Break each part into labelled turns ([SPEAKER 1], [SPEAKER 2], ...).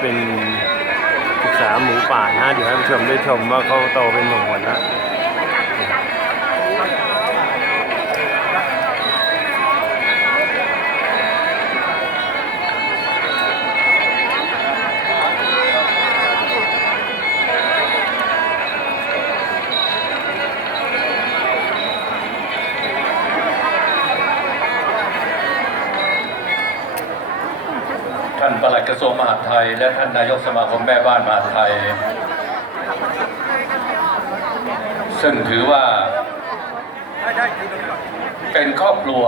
[SPEAKER 1] เป็นศึกษาหมูป่านะเดี๋ยวให้ผู้ชมได้ชมว่าเขาโตเป็นหมูหมดนะ
[SPEAKER 2] ระทรวงมหาดไทย และท่านนายกสมาคมแม่บ้านมหาดไทย ซึ่งถือว่าเป็นครอบครัว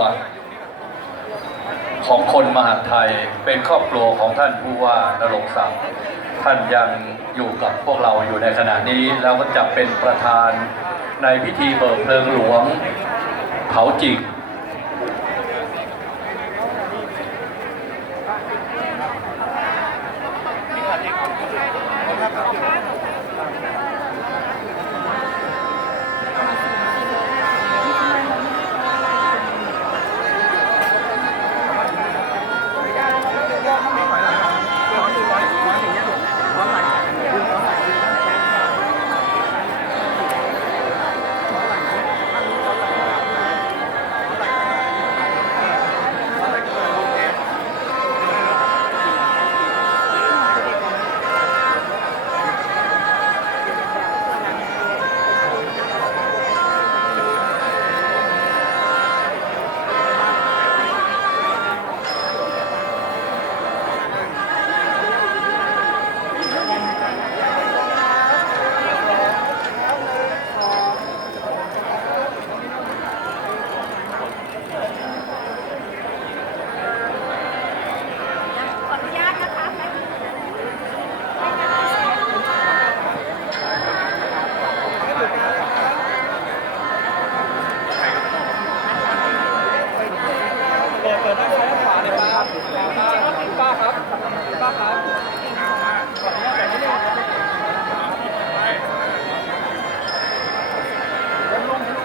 [SPEAKER 2] ของคนมหาดไทยเป็นครอบครัวของท่านผู้ว่านรงศักดิ์ท่านยังอยู่กับพวกเราอยู่ในขณะนี้ แล้วก็จะเป็นประธานในพิธีเบิกเพลิงหลวง เผาจิก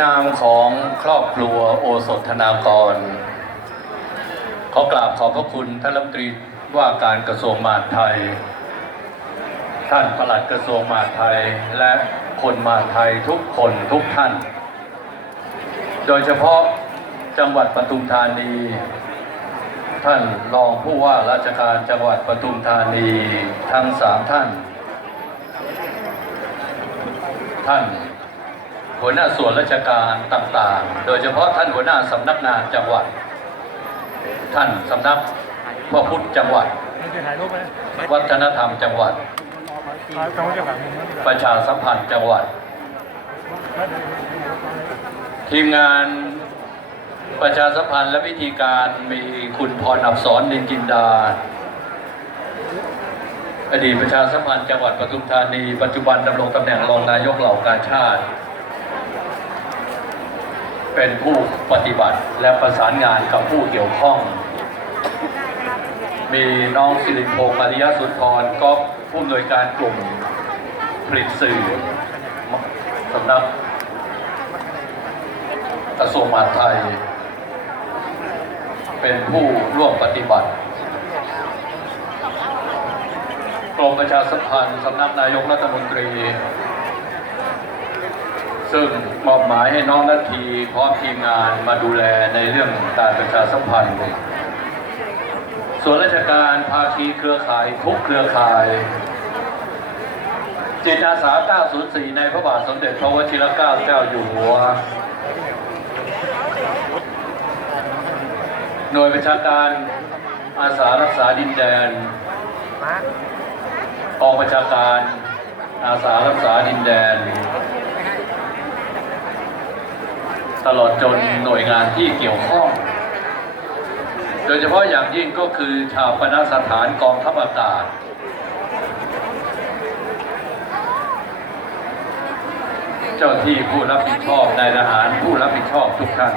[SPEAKER 3] นา
[SPEAKER 4] ม
[SPEAKER 2] ของครอบครัวโอสถธนากร ขอกราบขอบพระคุณท่านรัฐมนตรีว่าการกระทรวงมหาดไทย ท่านปลัดกระทรวงมหาดไทยและคนมหาดไทยทุกคนทุกท่าน โดยเฉพาะจังหวัดปทุมธานี ท่านรองผู้ว่าราชการจังหวัดปทุมธานีทั้งสามท่าน ท่าน หัวหน้าส่วนราชการต่างๆ โดยเฉพาะท่านหัวหน้าสำนักงานจังหวัด ท่านสำนักพระพุทธจังหวัด วัฒนธรรมจังหวัด ประชาสัมพันธ์จังหวัด ทีมงานประชาสัมพันธ์และวิธีการมีคุณพรอับสรนินจินดา อดีตประชาสัมพันธ์จังหวัดปทุมธานี ปัจจุบันดำรงตำแหน่งรองนายกเหล่ากาชาติ เป็นผู้ปฏิบัติและประสานงานกับผู้เกี่ยวข้อง มีน้องสิริพงศ์อริยสุนทรก็ผู้อำนวยการกลุ่มผลิตสื่อสำนักกระทรวงมหาดไทย เป็นผู้ร่วมปฏิบัติกรมประชาสัมพันธ์สำนักนายกรัฐมนตรี ซึ่งมอบหมายให้น้องนาทีพร้อมทีมงานมาดูแลในเรื่องการประชาสัมพันธ์ ส่วนราชการภาคีเครือข่ายทุกเครือข่ายจิตอาสา 904 ในพระบาทสมเด็จพระวชิรเกล้าเจ้าอยู่หัว หน่วยประชาการอาสารักษาดินแดนกองประชาการอาสารักษาดินแดน ตลอดจนหน่วยงานที่เกี่ยวข้อง โดยเฉพาะอย่างยิ่งก็คือชาวปนสถานกองทัพอากาศเจ้าที่ผู้รับผิดชอบนายทหารผู้รับผิดชอบทุกท่าน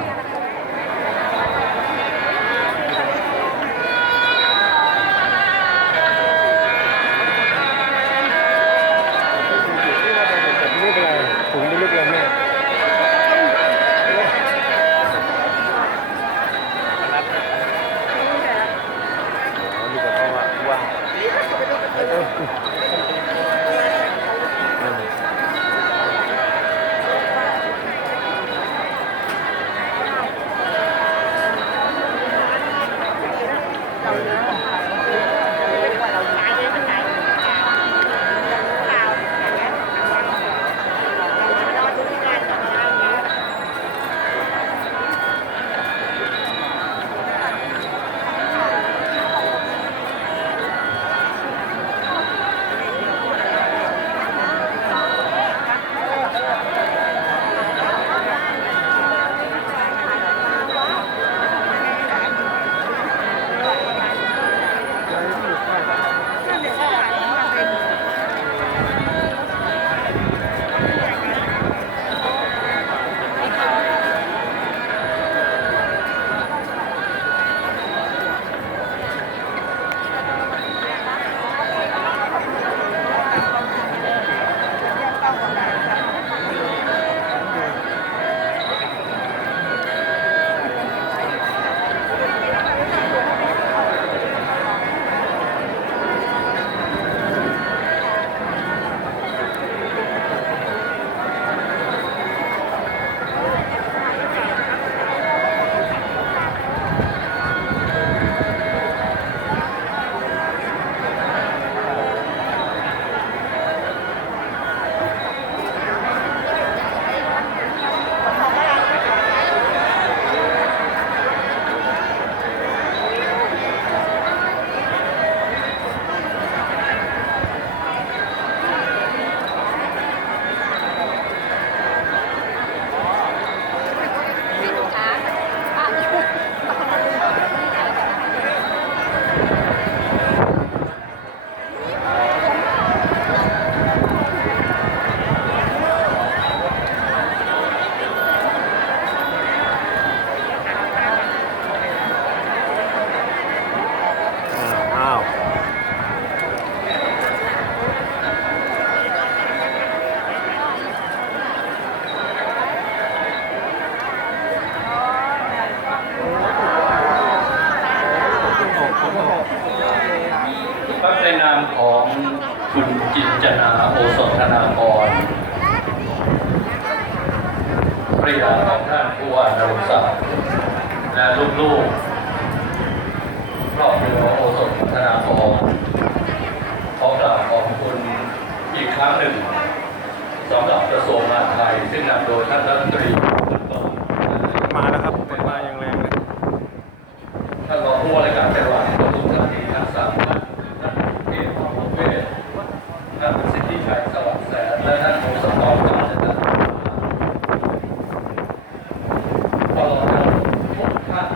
[SPEAKER 2] ต
[SPEAKER 1] ลอ
[SPEAKER 2] ดจนทุกท่าน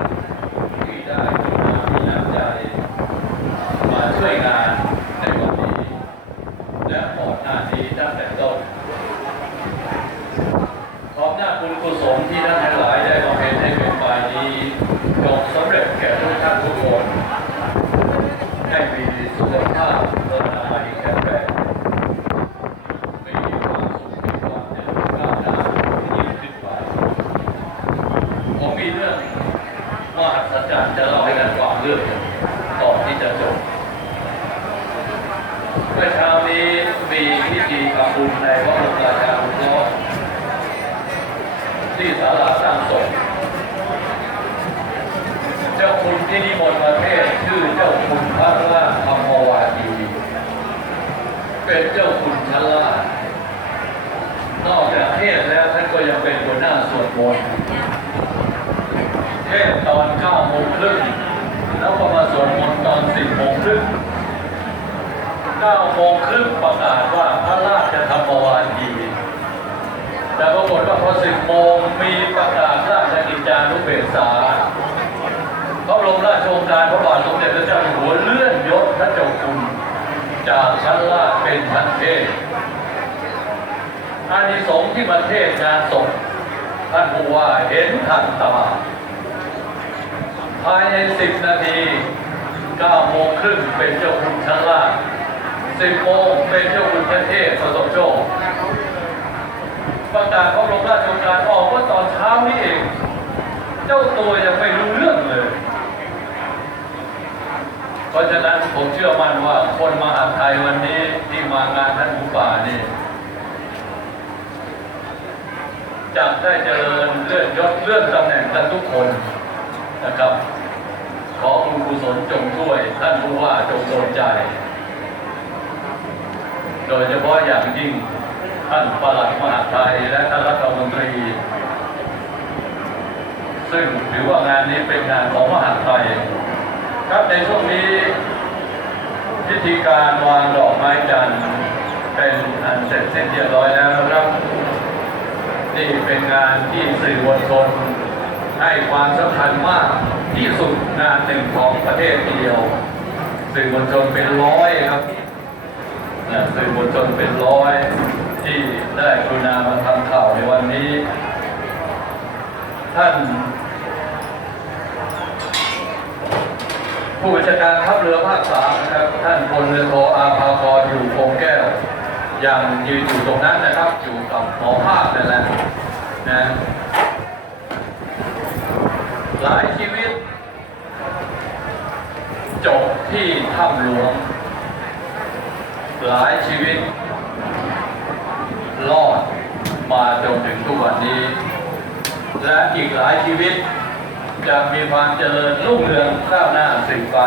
[SPEAKER 2] ที่ได้มีน้ำมีน้ำใจ มาช่วยงานในวันนี้ ตั้งแต่ต้นขอบหน้าคุณกุศลที่ท่านทั้งหลายได้บำเพ็ญให้เป็นฝ่ายนี้จงสำเร็จแก่ทุกท่านทุกคน ให้มีสุขภาพเดินทางแข็งแรงมีความสุขมีความเจริญก้าวหน้ายิ่งขึ้นไปผมมีเรื่องมหัศจรรย์จะเล่าให้กันฟังเรื่องหนึ่งก่อนที่จะจบ เมื่อเช้านี้มีพิธีทำบุญในพระบรมราชานุเคราะห์ที่ศาลาตั้งศพเจ้าคุณที่นิมนต์ประเทศชื่อเจ้าคุณพระราชธรรมวาทีเป็นเจ้าคุณชั้นล่างนอกจากเทศน์แล้วท่านก็ยังเป็นหัวหน้าสวดมนต์ เทศน์ตอน9โมงครึ่งแล้วก็มาสวดมนต์ตอน10โมงครึ่ง9โมงครึ่งประกาศว่าพระราชธรรมวาทีแต่ปรากฏว่าพอ10โมงมีประกาศราชกิจจานุเบกษาพระบรมราชโองการพระบาทสมเด็จพระเจ้าอยู่หัวเลื่อนยศพระเจ้าคุณจากชั้นล่างเป็นชั้นเทพอานิสงส์ที่ประเทศงานศพท่านผู้ว่าเห็นทันตา ภายใน 10 นาที9โมงครึ่งเป็นเจ้าคุณชั้นล่าง10โมงเป็นเจ้าคุณชั้นเทพประสบโชคประกาศของโรงราชโองการออกว่าตอนเช้านี้เอง เจ้าตัวยังไม่รู้เรื่องเลย เพราะฉะนั้นผมเชื่อมั่นว่าคนมหาไทยวันนี้ที่มางานท่านหมูป่านี่จะได้เจริญเลื่อนยศเลื่อนตำแหน่งกันทุกคนนะครับ กุศลจงช่วย ท่านผู้ว่าจงโดนใจ โดยเฉพาะอย่างยิ่งท่านปลัดมหาดไทยและท่านรัฐมนตรี ซึ่งถือว่างานนี้เป็นงานของมหาดไทย ครับในช่วงนี้พิธีการวางดอกไม้จันทร์เป็นอันเสร็จสิ้นเรียบร้อยแล้วครับ นี่เป็นงานที่สื่อมวลชน ให้ความสำคัญมากที่สุดงานหนึ่งของประเทศทีเดียวสื่อมวลชนเป็นร้อยครับนะสื่อมวลชนเป็นร้อยที่ได้กรุณามาทำข่าวในวันนี้ ท่าน ผู้บัญชาการทัพเรือภาคสามนะครับ ท่านพลเรือโทอาภากรอยู่คงแก้วยังยืนอยู่ตรงนั้นนะครับ อยู่กับหมอภาคนั่นแหละนะ หลายชีวิต จบที่ถ้ำหลวง หลายชีวิต รอดมาจนถึงทุกวันนี้ และอีกหลายชีวิตจะมีความเจริญรุ่งเรืองก้าวหน้าสืบไป